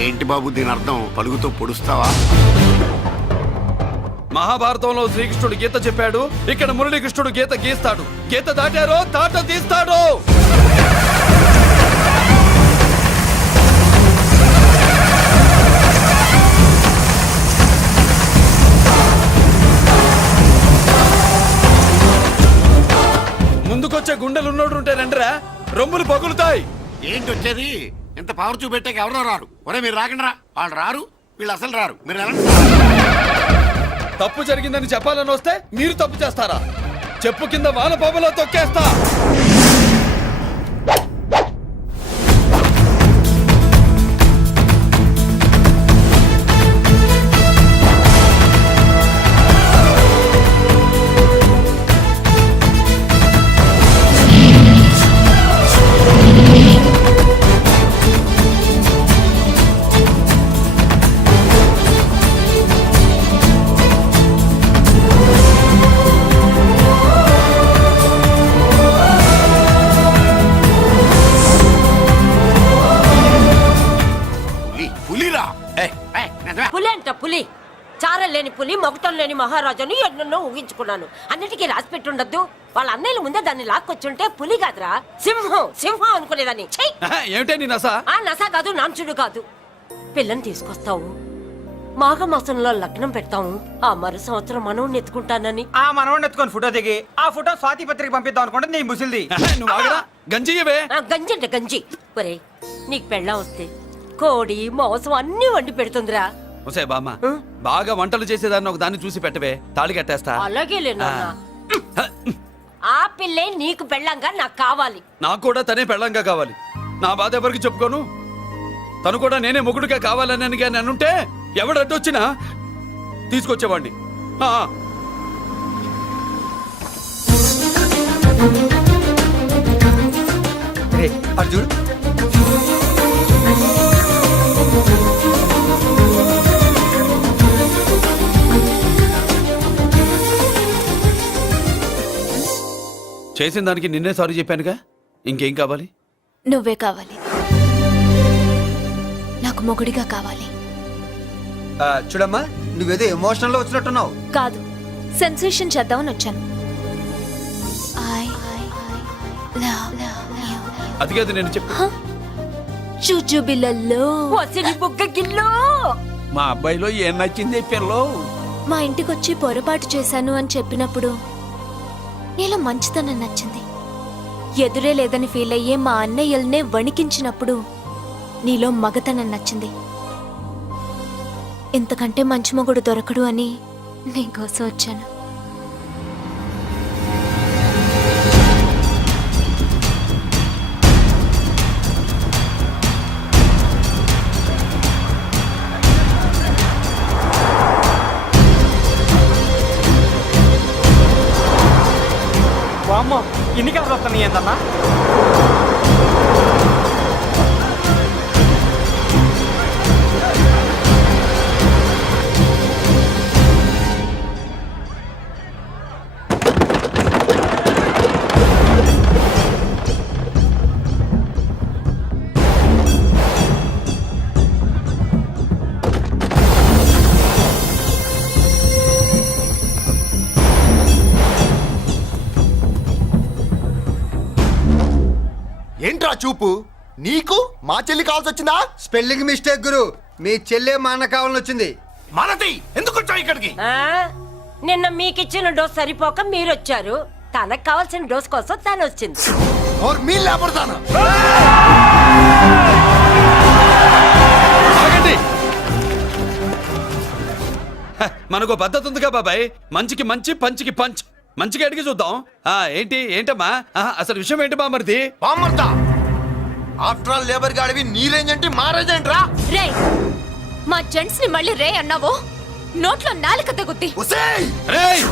ఏంటి బాబు దీని అర్థం? పలుగుతో పొడుస్తావా? మహాభారతంలో శ్రీకృష్ణుడు గీత చెప్పాడు, ఇక్కడ మురళీకృష్ణుడు గీత గీస్తాడు. గీత దాటారో తాట తీస్తాడు. ముందుకొచ్చే గుండెలున్నోడు ఉంటే రండిరా, రొమ్ములు పగులుతాయి. ఏంటి వచ్చేది? ఇంత పవర్ చూపెట్టాక ఎవరో రారు. ఒరే మీరు రాకండి రా. వాళ్ళు రారు, వీళ్ళు అసలు రారు. మీరు ఎలా? తప్పు జరిగిందని చెప్పాలని వస్తే మీరు తప్పు చేస్తారా? చెప్పు కింద వానపాములో తొక్కేస్తా. పులి అంట పులి. చారం లేని పులి, మొగటం లేని మహారాజుని ఎన్నెన్నో ఊహించుకున్నాను. అన్నిటికీ రాసి పెట్టుండద్దు. వాళ్ళ అన్నయ్యల ముందే దాన్ని లాక్కొచ్చుంటే పులి కాదురా, సింహం. సింహం అనుకునేదాన్ని. ఏమిటే నీ నస? ఆ నస కాదు, నాంచుడు కాదు. పిల్లని తీసుకొస్తావు, మాఘమాసంలో లగ్నం పెడతాము. ఆ మరు సంవత్సరం మనోడిని ఎత్తుకుంటానని. ఆ మనోడిని ఎత్తుకొని ఫోటో దిగి ఆ ఫోటో స్వాతి పత్రిక పంపిద్దాం అనుకుంటే నీ ముసిల్ది. నువ్వు ఆగరా, గంజియవే. గంజి అంటే గంజి. ఒరే, నీకు పెళ్ళం వస్తే కోడి మాంసం అన్ని వండి పెడుతుందిరా. ఒసే బామ్మ, బాగా వంటలు చేసేదాన్ని ఒక దాన్ని చూసి పెట్టవే, తాళి కట్టేస్తా. అలాగే లేనా? ఆ పిల్లే నీకు పెళ్ళంగా నాకు కావాలి. నాకు కూడా తనే పెళ్ళంగా కావాలి. నా బాధ ఎవరికి చెప్పుకోను. తను కూడా నేనే మొగుడుగా కావాలని కానీ అనుంటే ఎవడడ్డొచ్చినా తీసుకొచ్చేవాడిని. అర్జున్ చేసిన దానికి నిన్నే సారీ చెప్పానుగా, ఇంకేం కావాలి? నువ్వే కావాలి. నాకు మొగుడిగా కావాలి. చూడమ్మా, నువ్వేదో ఎమోషనల్ లో వచ్చినట్టున్నావు. కాదు, సెన్సేషన్ చేద్దామని వచ్చాను. అది కాదు నేను చెప్పు. చుచుబిళ్ళల్లో వసిలి బుగ్గ గిల్లో. మా అబ్బాయిలో ఏం నచ్చింది పిల్లో? మా ఇంటికొచ్చి పొరపాటు చేశాను అని చెప్పినప్పుడు నీలో మంచితనం నచ్చింది. ఎదురే లేదని ఫీల్ అయ్యే మా అన్నయ్యల్నే వణికించినప్పుడు నీలో మగతనం నచ్చింది. ఇంతకంటే మంచి మొగుడు దొరకడు అని నీకోసం వచ్చాను. వామ్మో, ఇన్ని కలర్ వస్తున్నాయి ఏందన్నా? ఏంట్రా చూపు? నీకు మా చెల్లి కావాల్సి వచ్చిందా? స్పెల్లింగ్ మిస్టేక్ గురు. మీ చెల్లె మా అన్న కావాలని వచ్చింది. మనది ఎందుకు వచ్చావు ఇక్కడికి? నిన్న మీకిచ్చిన డోస్ సరిపోక మీరొచ్చారు. తనకు కావాల్సిన డోస్ కోసం తను వచ్చింది. మనకు పద్ధతి ఉందిగా బాబాయ్. మంచికి మంచి, పంచికి పంచ్. మంచిగా అడిగి చూద్దాం. ఏంటమ్మా అసలు విషయం ఏంటి బామర్ది? ఆఫ్టర్ ఆల్ లేబర్ గాడివి నీ రేంజ్ ఏంటి, మా రేంజ్ ఏంట్రా? రే, మా జెంట్స్ ని మళ్ళీ రే అన్నావో నోట్లో నాలుక తగుద్ది. రేయ్,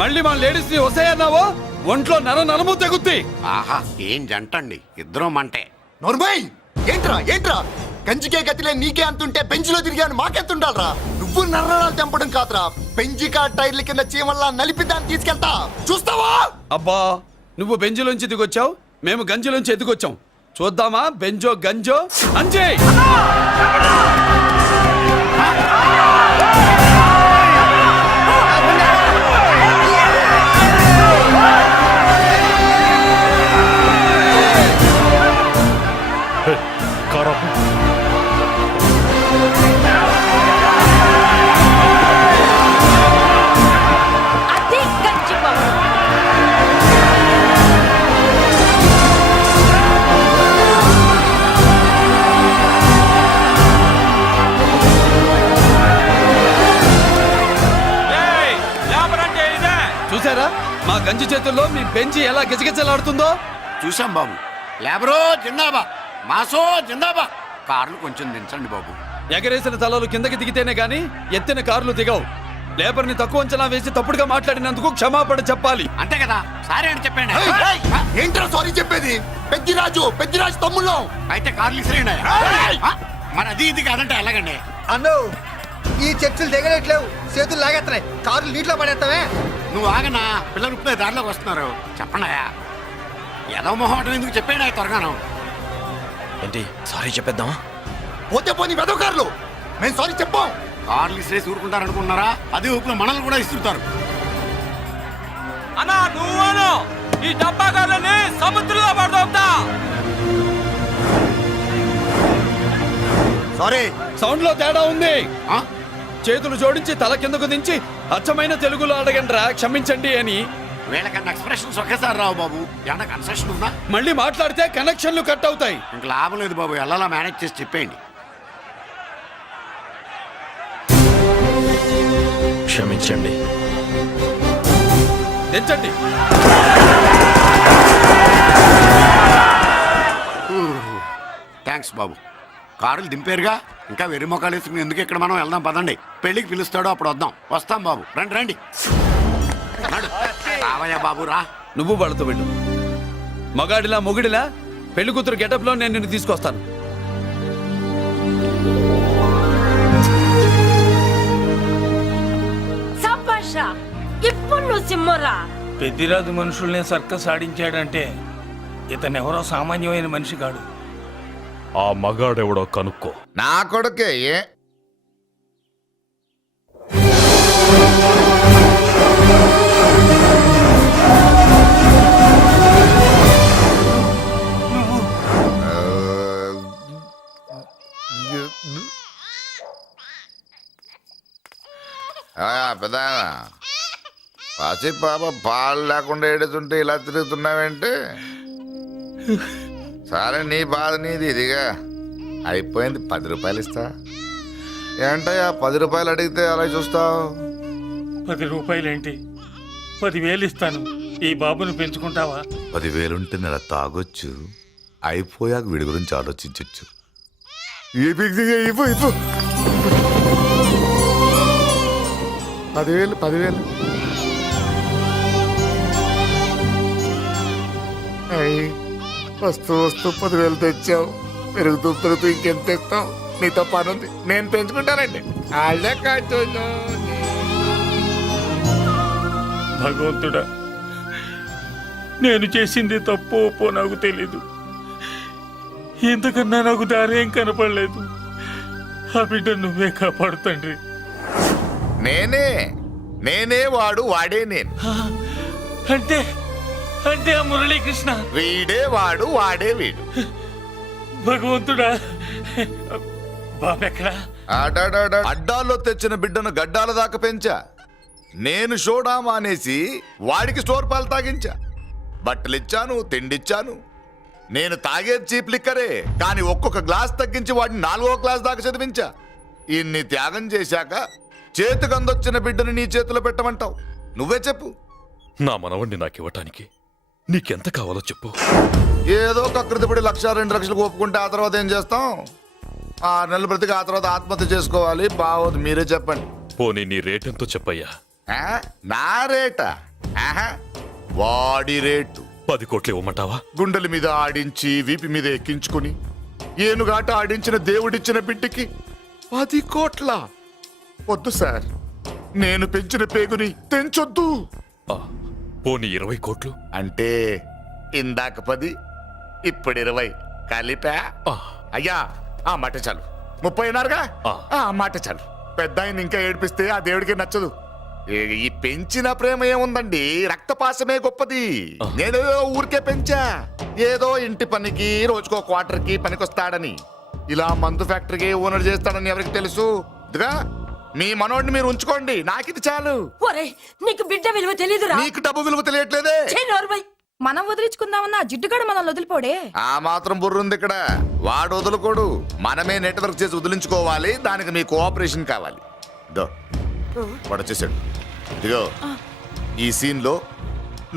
మళ్ళీ మా లేడీస్ ని వసే అన్నావో ఒంట్లో నరము తెగుద్ది. ఆహా, ఏం జంటండి, ఇద్దరం మంటే. నోర్మయ్, ఏంట్రా కంచికే గతిలే నీకే అంతుంటే బెంచ్లో తిరిగాను మాకెంతుండాలరా? నువ్వు నర్రాలు తెంపడం కాదురా, బెంజికా టైర్ల కింద చీమల్లా నలిపి దాన్ని తీసుకెళ్తా, చూస్తావా? అబ్బా, నువ్వు బెంజులోంచి దిగొచ్చావు, మేము గంజిలోంచి ఎదిగొచ్చాం. చూద్దామా బెంజో గంజో అంజే. అది గంజి పవర్. చూసారా మా గంజి చేతుల్లో మీ బెంచి ఎలా గిజగిజలాడుతుందో? చూసాం బాబు. లేబరో జిందాబా, మాసో జిందాబా. కార్లు కొంచెం దించండి బాబు. ఎగరేసిన తలలు కిందకి దిగితేనే గాని ఎత్తిన కార్లు దిగవు. లేబర్ ని తక్కువ అంచనా వేసి తప్పుడుగా మాట్లాడినందుకు క్షమాపణ చెప్పాలి. అంతే కదా, సారీ అని చెప్పండి. ఏంట్రా సారీ చెప్పేది? పెద్దిరాజు తమ్ముళ్ళు అయితే కార్లు ఇసిరేయండి. మరి అది ఇది కాదంటే ఎలాగండి? అన్నో, ఈ చర్చలు దిగలేట్లేవు, చేతులు లాగేస్తున్నాయి, కార్లు నీటిలో పడేస్తావే. నువ్వు ఆగనా, పిల్లలు ఇప్పుడే దారిలోకి వస్తున్నారు. చెప్పండాయా, ఏదో మొహం ఎందుకు చెప్పాడు త్వరగాను. ఏంటి సారీ చెప్పేద్దామా? పోతే పోనీ వెదవ కార్లు, మేము సారీ చెప్పాం. కార్లు ఇసిరేసి ఊరుకుంటారనుకున్నారా? అదే ఊపిలో మనల్ని కూడా ఇస్తుంటారు. అన్నా నువ్వు ఈ డబ్బాగాలని సముద్రంలో పడతా. సారీ, సౌండ్ లో తేడా ఉంది. ఆ? చేతులు జోడించి తల కిందకు దించి అచ్చమైన తెలుగులో అడగండి రా క్షమించండి అని. వీళ్ళకన్నా ఎక్స్ప్రెషన్స్ ఒకేసారి రావు బాబు. ఏమన్నా కన్సెషన్ ఉందా? మళ్ళీ మాట్లాడితే కనెక్షన్లు కట్ అవుతాయి. ఇంక లాభం లేదు బాబు, ఎలా మేనేజ్ చేసి చెప్పేయండి. క్షమించండి. తెచ్చండి. థ్యాంక్స్ బాబు. కారులు దింపారుగా, ఇంకా వెర్రి మొక్కలు వేసుకుని ఎందుకు ఇక్కడ మనం వెళ్దాం పదండి. పెళ్ళికి పిలుస్తాడో అప్పుడు వద్దాం. వస్తాం బాబు, రండి రండి. నడు. రావయ్యా బాబు రా. నువ్వు వాళ్ళతో వెళ్ళు. మగాడిలా మొగుడిలా పెళ్లి కూతురు గెటప్లో నేను నిన్ను తీసుకొస్తాను. సంభాష ఇప్పుడు నువ్వు సింహరా. పెద్దిరాజు మనుషుల్ని సర్కస్ ఆడించాడంటే ఇతనెవరో సామాన్యమైన మనిషి కాడు. ఆ మగాడెవడో కనుక్కో. నా కొడుకే ఏ పెద్ద పసి పాప పాలు లేకుండా ఏడుతుంటే ఇలా తిరుగుతున్నావేంటి? సరే నీ బాధ నీది, ఇదిగా అయిపోయింది. 10 రూపాయలు ఇస్తా. ఏంటయ్యా 10 రూపాయలు అడిగితే అలా చూస్తావు? 10 రూపాయలేంటి, 10,000 ఇస్తాను. ఈ బాబుని పెంచుకుంటావా? 10,000 ఉంటే నెల తాగొచ్చు, అయిపోయాక వీడి గురించి ఆలోచించచ్చు. 10,000 వస్తూ 10,000 తెచ్చావు. పెరుగుతూ ఇంకెంత తెస్తావు? నీతో పనుంది, నేను పెంచుకుంటానండి. భగవంతుడా, నేను చేసింది తప్పు ఒప్పో నాకు తెలీదు. ఇంతకన్నా నాకు దారేం కనపడలేదు. ఆ బిడ్డ నువ్వే కాపాడు తండ్రి. నేనే వాడు, వాడే నేను. అంటే అంటే ఆ మురళీకృష్ణ వీడే వాడు, వాడే వీడు. భగవంతుడా, బాబెక్కడా? అడ్డాల్లో తెచ్చిన బిడ్డను గడ్డాల దాకా పెంచా. నేను షోడా మానేసి వాడికి స్టోర్ పాలు తాగించా. బట్టలిచ్చాను, తిండిచ్చాను. నేను తాగేది చీప్ లిక్కరే, కానీ ఒక్కొక్క గ్లాస్ తగ్గించి వాడిని 4వ క్లాస్ దాకా చదివించా. ఇన్ని త్యాగం చేశాక చేతికి అందొచ్చిన బిడ్డను నీ చేతిలో పెట్టమంటావు? నువ్వే చెప్పు. నా మనవణ్ణి నాకివ్వటానికి నీకెంత కావాలో చెప్పు. ఏదో కకృతిపడి 1,00,000 2 లక్షలకు ఒప్పుకుంటే ఆ తర్వాత ఏం చేస్తాం? 6 నెలలు బ్రతికి ఆ తర్వాత ఆత్మహత్య చేసుకోవాలి. బావోదు, మీరే చెప్పండి. పోనీ నీ రేటెంతో చెప్పయ్యా. నా రేటా? వాడి రేటు 10 కోట్లు ఇవ్వమంటావా? గుండెల మీద ఆడించి వీపి మీద ఎక్కించుకుని ఏనుగాట ఆడించిన దేవుడిచ్చిన బిడ్డకి 10 కోట్ల? వద్దు సార్, నేను పెంచిన పేగుని తెంచొద్దు. పోనీ 20 కోట్లు? అంటే ఇందాక 10, ఇప్పుడు 20 కలిపా? అయ్యా ఆ మాట చాలు. 30 అన్నారుగా, ఆ మాట చాలు. పెద్ద ఆయన ఇంకా ఏడిపిస్తే ఆ దేవుడికి నచ్చదు. ఈ పెంచిన ప్రేమ ఏముందండి, రక్తపాసమే గొప్పది. నేనేదో ఊరికే పెంచా, ఏదో ఇంటి పనికి రోజుకో క్వార్టర్కి పనికొస్తాడని. ఇలా మందు ఫ్యాక్టరీకి ఓనర్ చేస్తాడని ఎవరికి తెలుసు? ఇదిగా మీ మనోడిని మీరు ఉంచుకోండి, నాకిది చాలు. ఒరే, నీకు బిడ్డ విలువ తెలీదురా? నీకు డబ్బు విలువ తెలియట్లేదే. మనం వదిలించుకుందామన్నా జిడ్డుగాడు మనం వదిలిపోడే. ఆ మాత్రం బుర్రుంది ఇక్కడ. వాడు వదులుకోడు, మనమే నెట్వర్క్ చేసి వదిలించుకోవాలి. దానికి మీ కోఆపరేషన్ కావాలి. వాడు వచ్చేసాడు. ఇదిగో ఈ సీన్ లో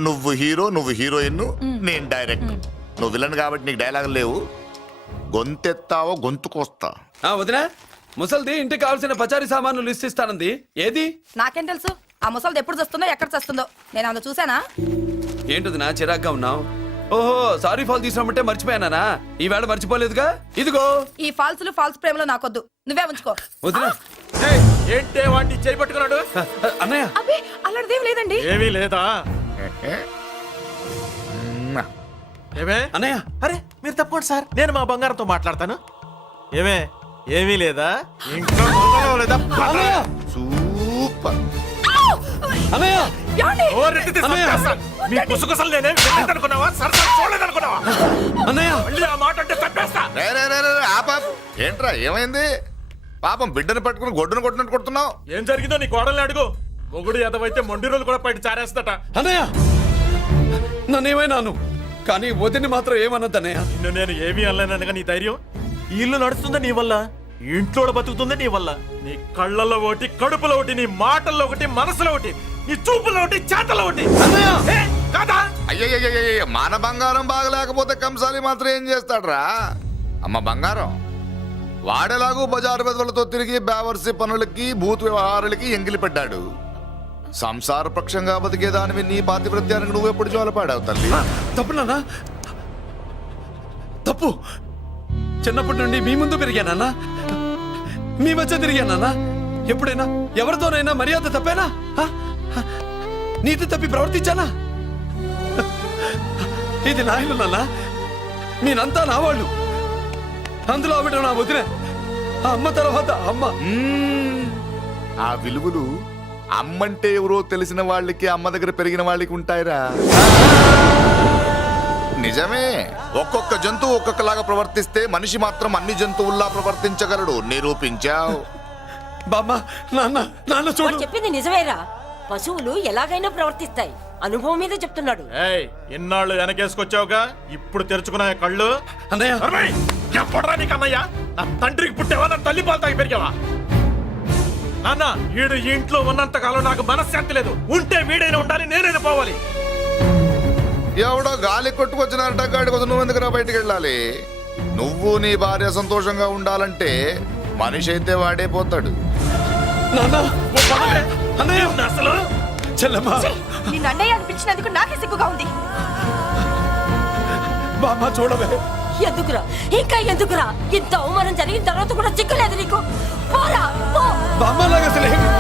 నువ్వు హీరో, నువ్వు హీరోయిన్, నేను డైరెక్ట్. నువ్వు విలన్ కాబట్టి నీకు డైలాగ్ లేవు. గొంతెత్తావో గొంతుకొస్తా. వదినా, ముసల్ది ఇంటికి కావాల్సిన పచారీ సామాన్లు లిస్ట్ ఇస్తానంది. ఏది? నాకేం తెలుసు? ఆ ముసలిది ఎప్పుడు చస్తుందో ఎక్కడ చస్తుందో నేను అందులో చూసానా? ఏంటది నా చిరాగ్గా ఉన్నావు? ఓహో, సారీ ఫాల్ తీసినామంటే మర్చిపోయానా? ఈ వేళ మర్చిపోలేదుగా. ఇదిగో ఈ ఫాల్స్ ప్రేమలు నాకొద్దు, నువ్వే ఉంచుకో. వదినా. ఏంటే వాడిని చేయి పట్టుకున్నాడు? అన్నయ్య, అబ్బే అలాంటిదేం లేదండి. ఏమీ లేదా? ఏమే అన్నయ్య, అరే మీరు తప్పుకోండి సార్, నేను మా బంగారంతో మాట్లాడతాను. ఏమే ఏమీ లేదా? ఇంకా మొదలు లేదా? సూపర్. అన్నయ్య, ఓ రెడ్డి తీస్తా. మీ కుసకుసలు నేనేం అనుకున్నావా? సరసలు చూడలేదనుకున్నావా? అన్నయ్య, మళ్ళీ ఆ మాట అంటే తప్పేస్తా. ఏంట్రా ఏమైంది? పాపం బిడ్డను పట్టుకుని గొడ్డును కొట్టినట్టు కొడుతున్నావు. ఏం జరిగిందో నీ కోడల్ని అడుగు. మొగుడు ఎదవైతే మొండి రోజులు కూడా బయట చారేస్తట. అన్నయ్య, నన్నేమైనాను కానీ వదిని మాత్రం ఏమన్నది అన్నయ్య. నిన్ను నేను ఏమీ అనలేనగా నీ ధైర్యం. ఈ ఇల్లు నడుస్తుందా నీ వల్ల? ఇంట్లో బతుకుతుంది నీ వల్ల. నీ కళ్ళల్లో ఒకటి, కడుపులో ఒకటి, నీ మాటల్లో ఒకటి, మనసులో ఒకటి, నీ చూపులో ఒకటి, చేతల్లో ఒకటి. ఏ, కాదా? అయ్యయ్యయ్యయ్య మన బంగారం బాగలేకపోతే కంసాలి మాత్రం ఏం చేస్తాడ్రా? అమ్మ బంగారం వాడేలాగూ బజారు బెదవులతో తిరిగి బేవర్సి పనులకి భూత వ్యవహారాలకి ఎంగిలి పడ్డాడు. సంసార పక్షంగా బతికేదానివి నీ పాతివృత్యానికి నువ్వెప్పుడు జోలపాడావు తల్లి? తప్పు నాన్న, తప్పు. చిన్నప్పటి నుండి మీ ముందు పెరిగానన్నా, మీ మధ్య తిరిగానన్నా. ఎప్పుడైనా ఎవరితోనైనా మర్యాద తప్పేనా? నీతి తప్పి ప్రవర్తించానా? ఇది నా ఇల్లు నాన్న, మీరంతా నా వాళ్ళు. అందులో ఆవిడ నా వదిలే, ఆ అమ్మ తర్వాత అమ్మ. ఆ విలువలు అమ్మంటే ఎవరో తెలిసిన వాళ్ళకి, అమ్మ దగ్గర పెరిగిన వాళ్ళకి ఉంటాయిరా. నిజమే, ఒక్కొక్క జంతువు ఒక్కొక్కలాగా ప్రవర్తిస్తే మనిషి మాత్రం అన్ని జంతువుల్లా ప్రవర్తించగలడు. నిరూపించావు. బామ్మ, నాన్న, నాన్న వాడు చూడు. చెప్పింది నిజమేరా. పశువులు ఎలాగైనా ప్రవర్తిస్తాయి. అనుభవం మీద చెప్తున్నాడు. ఏయ్, ఇన్నాళ్ళు వెనకేసుకొచ్చావుగా, ఇప్పుడు తెరుచుకున్నా కళ్ళు. అన్నయ్య, అరవై! ఎప్పుడురా నీకు అన్నయ్య? నా తండ్రికి పుట్టావా, నా తల్లి పాలు తాగి పెరిగావా? నాన్న, వీడు ఈ ఇంట్లో ఉన్నంత కాలం నాకు మనశ్శాంతి లేదు. ఉంటే వీడైనా ఉండాలి, నేనైనా పోవాలి. ఎవడో గాలి కొట్టుకొచ్చినారట, గాడి కోసం నువ్వు ఎందుకురా బయటికి వెళ్ళాలి? నువ్వు నీ భార్య సంతోషంగా ఉండాలంటే మనిషి అయితే వాడే పోతాడు. నాన్న, ఓ పదవే. అన్నయ్య, ఏం అసలు చెల్లమ్మ, నిన్ను అన్నయ్య అనిపించినందుకు నాకే సిగ్గుగా ఉంది. బామ్మ చూడవే. ఎందుకురా, ఇంకా ఎందుకురా? ఇంత అవమానం జరిగిన తర్వాత కూడా చిక్కలేదు నీకు? పోరా, పో. బామ్మ లాగా అసలు ఏమి-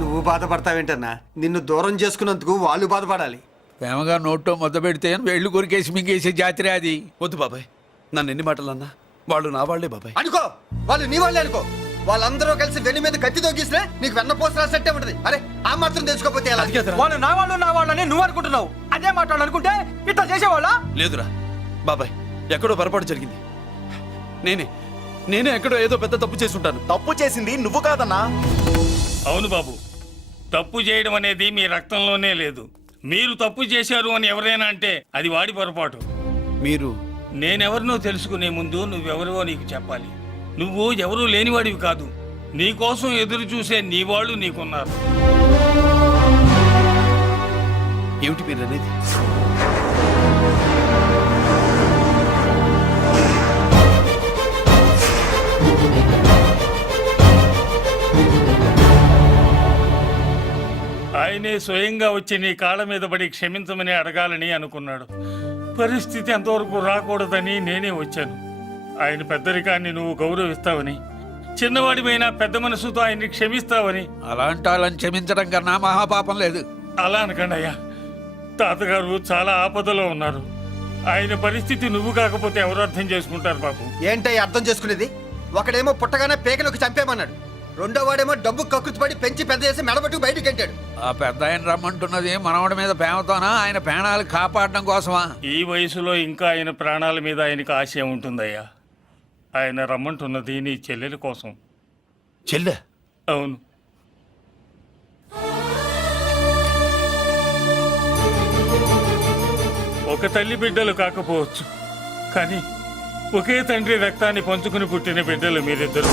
నువ్వు బాధపడతావేంటన్నా? నిన్ను దూరం చేసుకున్నందుకు వాళ్ళు బాధపడాలి. ప్రేమగా నోట్లో మొద్ద పెడితే వేళ్ళు కొరికేసి మింగేసే జాతర అది. వద్దు బాబాయ్, నన్ను ఎన్ని మాటలు అన్నా వాళ్ళు నా వాళ్లే బాబాయ్. అనుకో, వాళ్ళు నీ వాళ్ళే అనుకో. వాళ్ళందరూ కలిసి వెన్ను మీద కత్తి తోగిస్తే నీకు వెన్నపోస రాసట్టే ఉంటది. అరే, ఆ మాత్రం తెలుసుకోకపోతే ఎలా? అది కాదురా. వాళ్ళు నా వాళ్ళని నువ్వు అనుకుంటున్నావు. అదే మాట్లాడు అనుకుంటే ఇట్లా చేసేవాళ్ళ. లేదురా బాబాయ్, ఎక్కడో పొరపాటు జరిగింది. నేనే ఎక్కడో ఏదో పెద్ద తప్పు చేసి ఉంటాను. తప్పు చేసింది నువ్వు కాదన్నా. అవును బాబు, తప్పు చేయడం అనేది మీ రక్తంలోనే లేదు. మీరు తప్పు చేశారు అని ఎవరైనా అంటే అది వాడి పొరపాటు. మీరు నేనెవరినో తెలుసుకునే ముందు నువ్వెవరివో నీకు చెప్పాలి. నువ్వు ఎవరూ లేనివాడివి కాదు. నీకోసం ఎదురు చూసే నీ వాళ్ళు నీకున్నారు. ఏమిటి మీరు అనేది? ఆయనే స్వయంగా వచ్చి నీ కాళ్ళ మీద పడి క్షమించమని అడగాలని అనుకున్నాడు. పరిస్థితి అంతవరకు రాకూడదని నేనే వచ్చాను. ఆయన పెద్దరికాన్ని నువ్వు గౌరవిస్తావని, చిన్నవాడిపైన పెద్ద మనసుతో ఆయన్ని క్షమిస్తావని. అలాంటి వాళ్ళని క్షమించడం కన్నా మహాపాపం లేదు. అలా అనకండి అయ్యా. తాతగారు చాలా ఆపదలో ఉన్నారు. ఆయన పరిస్థితి నువ్వు కాకపోతే ఎవరు అర్థం చేసుకుంటారు బాబు? ఏంటయ్య అర్థం చేసుకునేది? ఒకడేమో పుట్టగానే పేకలోకి చంపేమన్నాడు, రెండో వాడేమో డబ్బు కక్కుతుపడి పెంచి పెద్ద చేసి మెడబట్టుకు బయటకు గంటాడు. ఆ పెద్ద ఆయన రమ్మంటున్నది మనవడి మీద ప్రేమతోనా, ఆయన ప్రాణాలు కాపాడడం కోసమా? ఈ వయసులో ఇంకా ఆయన ప్రాణాల మీద ఆయనకు ఆశ ఉంటుందయ్యా. ఆయన రమ్మంటున్నది నీ చెల్లెల కోసం. చెల్లె? అవును. ఒక తల్లి బిడ్డలు కాకపోవచ్చు, కానీ ఒకే తండ్రి రక్తాన్ని పంచుకుని పుట్టిన బిడ్డలు మీరిద్దరు.